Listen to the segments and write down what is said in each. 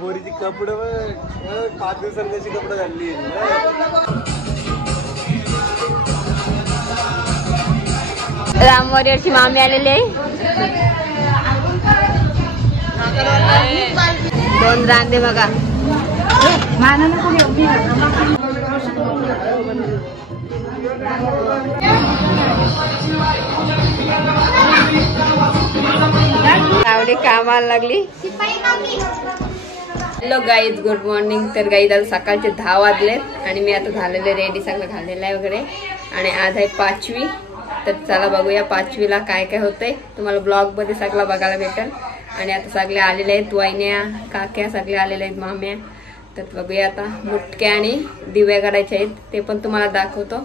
बोरीची कपडे 5 दिवसांनी त्याची कपडे घालली. रामवारीवरची मामी आलेली आहे. 2 रांदे बघा. आवडी कामाला लागली. Hello guys, good morning. तर गाईज आज सकाळचे 10 वाजलेत आणि मी आता झालेले रेडी, सगळं घाललेलं आहे वगैरे. आणि आज आहे 5वी. तर चला बघूया 5वीला काय काय होतंय. तुम्हाला ब्लॉगमध्ये सगळं बघायला भेटेल. आणि आता सगळे आलेले आहेत, वहिन्या काक्या सगळे आलेले आहेत, माम्या. तर बघूया आता मुटक्या आणि दिव्या काढायचे आहेत, ते पण तुम्हाला दाखवतो.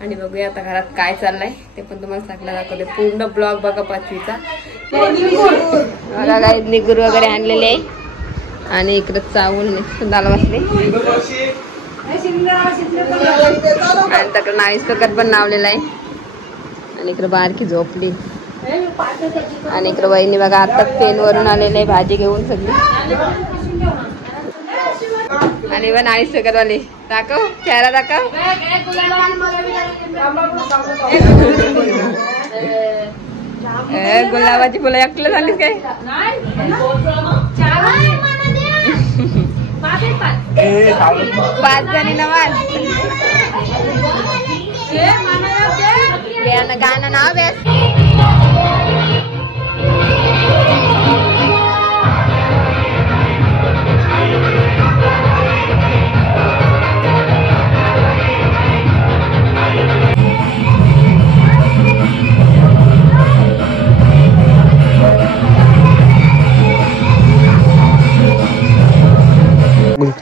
आणि बघूया आता घरात काय चाललंय ते पण तुम्हाला सगळं दाखवते. पूर्ण ब्लॉग बघा 5वीचा. बघा गाईज निगुर वगैरे आणलेले आहे. आणि इकडे चावून सुंदाला बसले. आणि तकडे नावीस प्रकार पण लावलेला आहे. आणि इकडे बारकी झोपली. आणि इकडे वहिनी बघा आता पेन वरून आलेले आहे भाजी घेऊन सगळी. आणि पण नावीस प्रकार वाले दाखव, चेहरा दाखव. गुलाबाची फुलं एकलं झालीस काय? 5 जणी नवाज गाणं नाव बेस.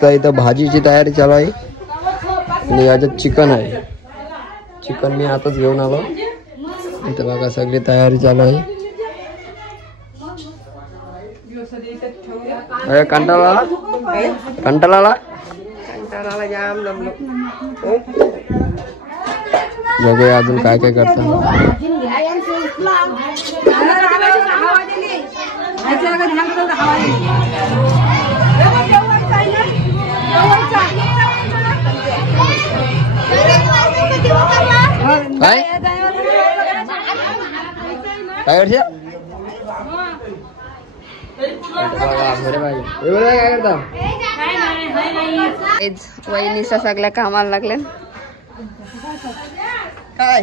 इथं भाजीची तयारी चालू आहे. आणि याच्यात चिकन आहे. चिकन मी आताच घेऊन आलो. इथं बघा सगळी तयारी चालू आहे. कंटाळा जाम जमलो. बघूया अजून काय काय करता. काय काय करता? वहिनीचा सगळ्या कामाला लागले. काय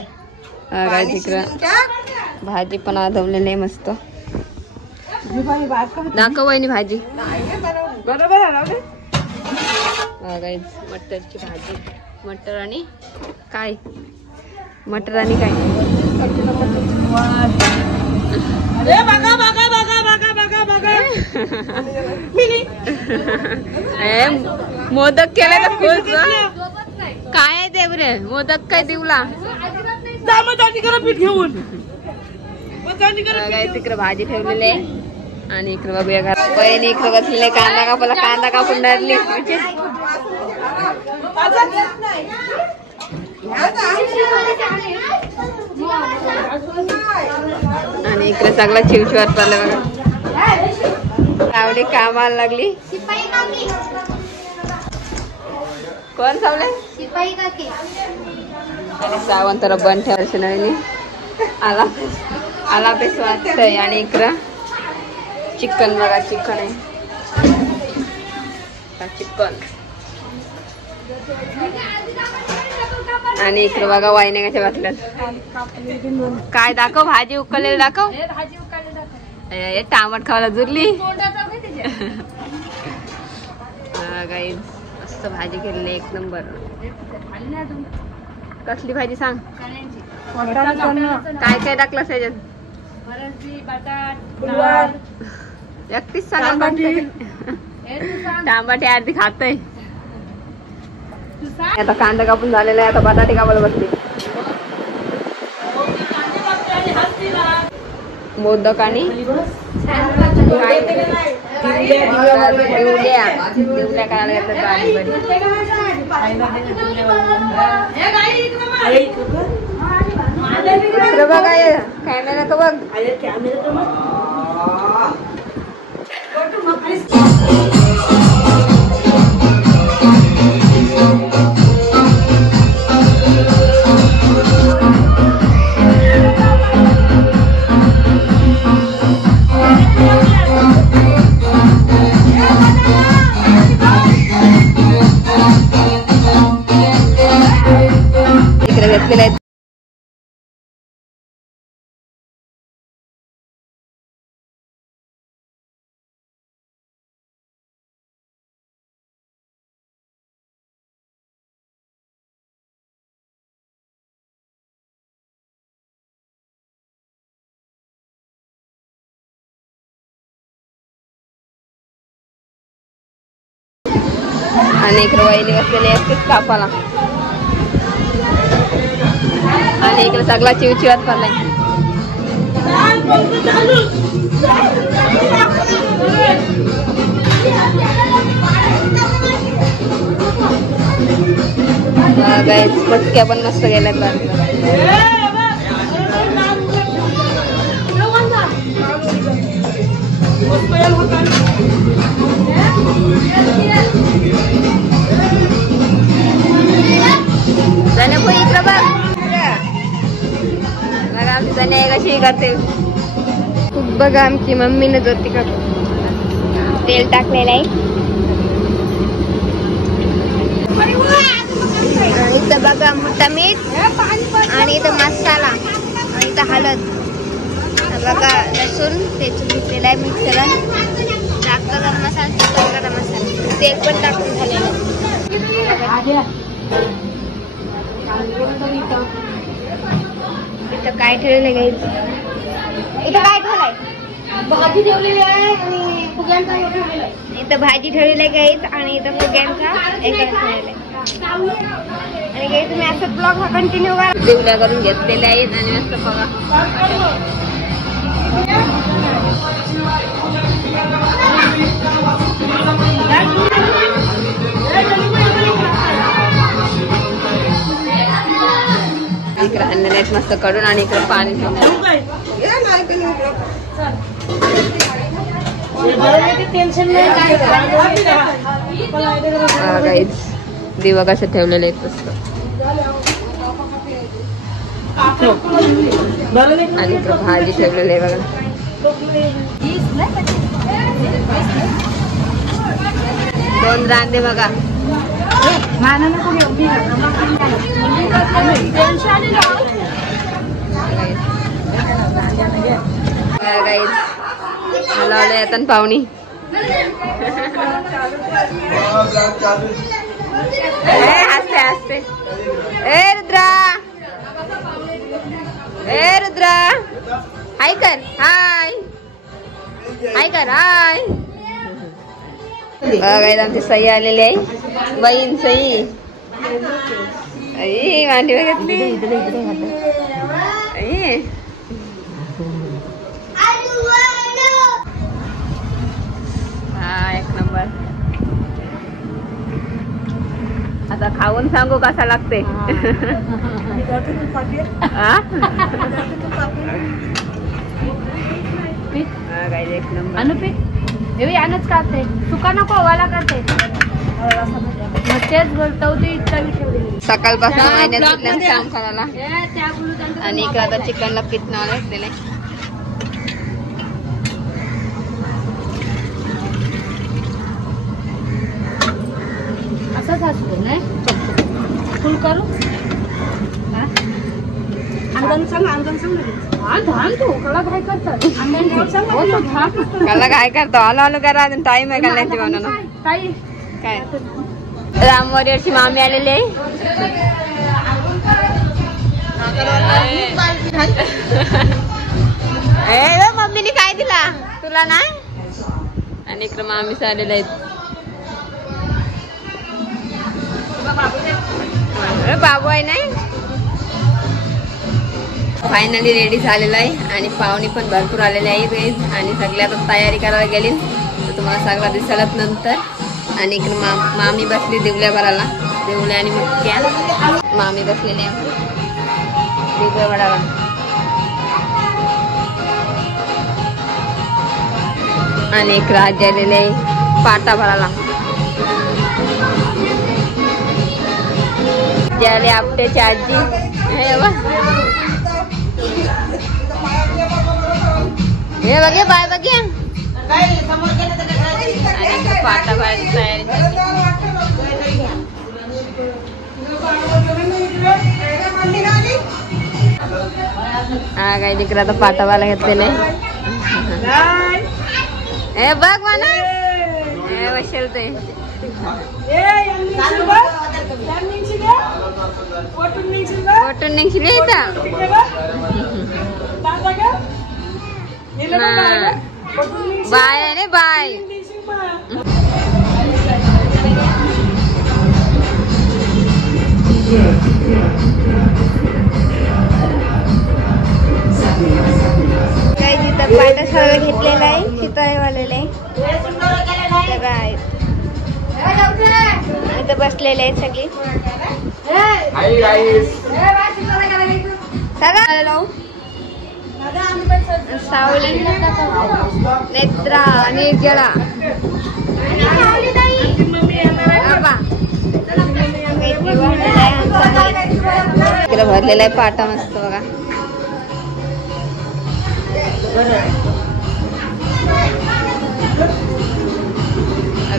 तिकडं भाजी पण आधवलेली आहे मस्त. दाखव वहिनी भाजी. मटरची भाजी. मटर आणि काय मोदक केले तर खुश. काय आहे ते बरे मोदक काय देऊला तिकडे भाजी ठेवलेली आहे. आणि इकडे बघूया घरात बहिणी इकडे बसलेले. कांदा कापून धरली. आणि इकडे सगळा चिवचिवाट चालला बघा. आवडी कामाला लागली. कोण सावले? आणि सावंतला बंद ठेवायचे नाही. आला बेस वाटतंय. आणि इकडं चिकन बघा, चिकन आहे. चिकन. आणि इकडे बघा वाईने कशा बसल्यात. काय दाखव भाजी उकळलेली दाखव. टामट खावायला जुरली. गाईज मस्त भाजी केलेली एक नंबर. कसली भाजी सांग. काय काय टाकलं त्याच्यात? एकटीच सांगा. टमाटे अर्धी खातय. आता कांदा कापून झालेला आहे. आता बटाटे कापायला बसली. मोदक आणि दिवल्या करायला घेतलं दुसरं बघा कॅमेरा का बघ. इकडे घेतलेलं आहे. आणि इकडे वहिनी बसलेली असते कापाला आणि इकडे सगळा चिवचिवात पडलाय. मटक्या पण मस्त गेल्यात बाजूला. कशी करते बघा. आमची मम्मीने जो तिकडं तेल टाकलेलं आहे. इथं बघा मोठा मीठ आणि इथं मसाला आणि इथं हळद बघा लसूण तेच घेतलेलं आहे मिक्सरला. टाकतो गरम मसाला चिकन गरम मसाला तेल पण टाकून झालेलं. इथं काय ठेवलेलं आहे? इथं काय ठेवलंय? भाजी ठेवलेली आहे आणि फुग्यांचा ठेवलेला आहे. इथं भाजी ठेवलेली आहे गाईच आणि इथं फुग्यांचा एका ठेवलेला आहे. आणि काही तुम्ही असं ब्लॉग हा कंटिन्यू करा. देवल्या करून घेतलेल्या आहेत आणि मस्त बघा. इकडे आणलेले आहेत मस्त कडून आणि इकडे पाणी ठेवून. दिवा कसे ठेवलेले आहेत मस्त. आणि इकडे भाजी ठेवलेली आहे बघा. दोन रांदे बघा. लावलं येतात पाहुणी. हसते हसते. ए रुद्रा ए रुद्रा हाय कर. हाय हाय कर. हाय बघा आमची सई आलेली आहे. बहीण सई मांडी घेतली. हा एक नंबर. आता खाऊन सांगू कसा लागते. एक नंबर. आणच करते सुका नको वाला करते. सकाळपासून महिन्यात काम करायला. आणि इकडे आता चिकनला पीठ नाव घेतलेले. असंच असतो नाही फुल करू. कला काय करतो. आलो आलो करा टाइम आहे घालायची बनवणं. काय रामवारीवरची मामी आलेली आहे. मम्मीने काय दिला तुला नाही. आणि इकडे मामीच आलेले आहेत. बाबू आहे नाही. फायनली रेडी झालेलं आहे आणि पाहुणे पण भरपूर आलेले आहेत आणि सगळे आता तयारी करायला गेली तर तुम्हाला सगळा दिसालच नंतर. आणि इकडे मामी बसली दिवल्या भराला, दिवल्या आणि मुटक्या मामी बसलेल्या दिवल्या भराला. आणि एक राज आलेले पाटा भराला. ज्याले आपट्याची आजी हे बघे बाय बघे. आणि पाटा भरायची तयारी. हा काय तिकडे आता पाटावाला घेतलेले. हे बघ म्हणा हे बसेल ते फोटून निघशील इथं. बाय रे बाय. काही तिथं पाटा सगळं घेतलेलं आहे, शिताळेवालेले इथं बसलेले आहेत सगळी. सावली नेत्रा आणि गेळा भरलेला आहे पाटा मस्त बघा.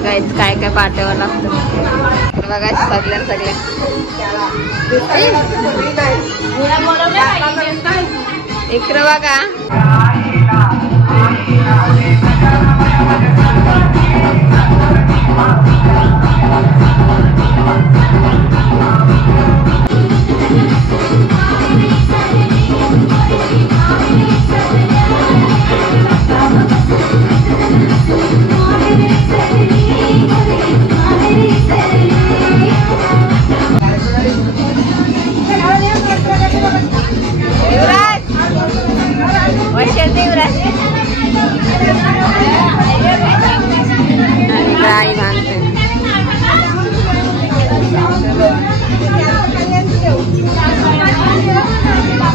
काय काय पाट्यावर लागतं बघा. सगळ्या इकडं बघा.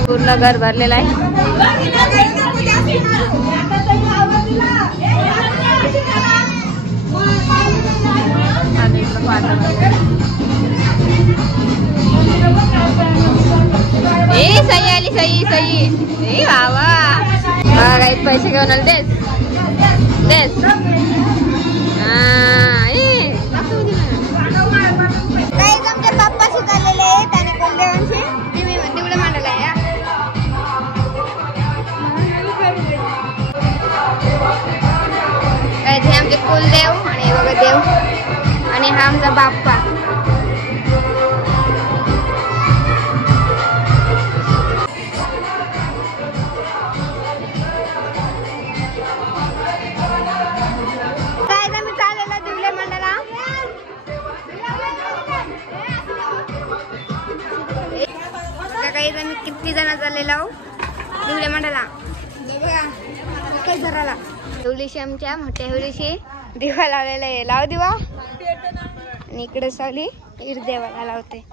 पूर्ण घर भरलेलं आहे. सही आली सही बाबा. काही पैसे घेऊन आले देस आमच्या पप्पाशी चाललेले आहेत आणि कुलदेवांशी दिवडे मांडला आहे. हे आमचे कुलदेव आणि बघा देव आणि हा आमचा बाप्पा. किती जण चाललेला दिवल्या मांडाला जराला एवढीशी आमच्या मोठ्या एवढीशी दिवा लावलेला आहे. लाव दिवा. आणि इकडे सावली इर देवाला लावते.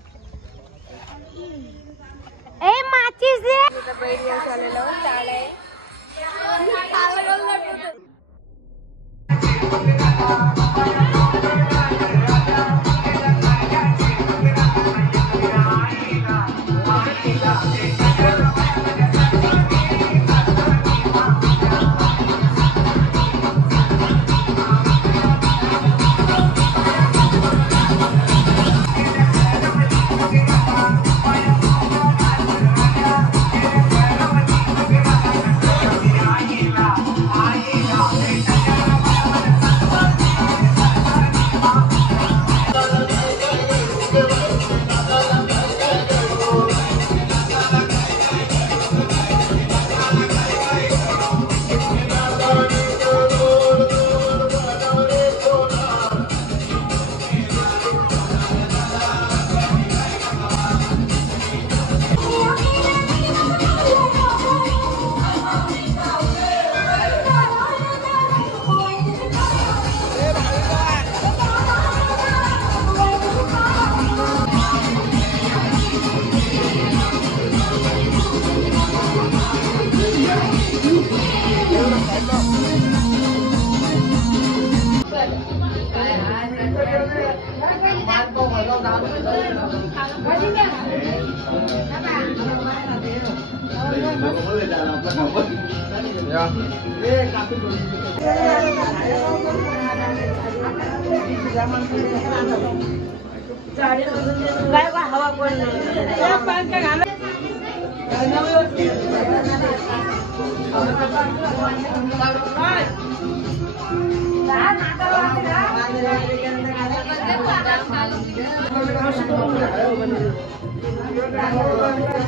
हवा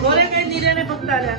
बोले काही दिले नाही फक्त आल्या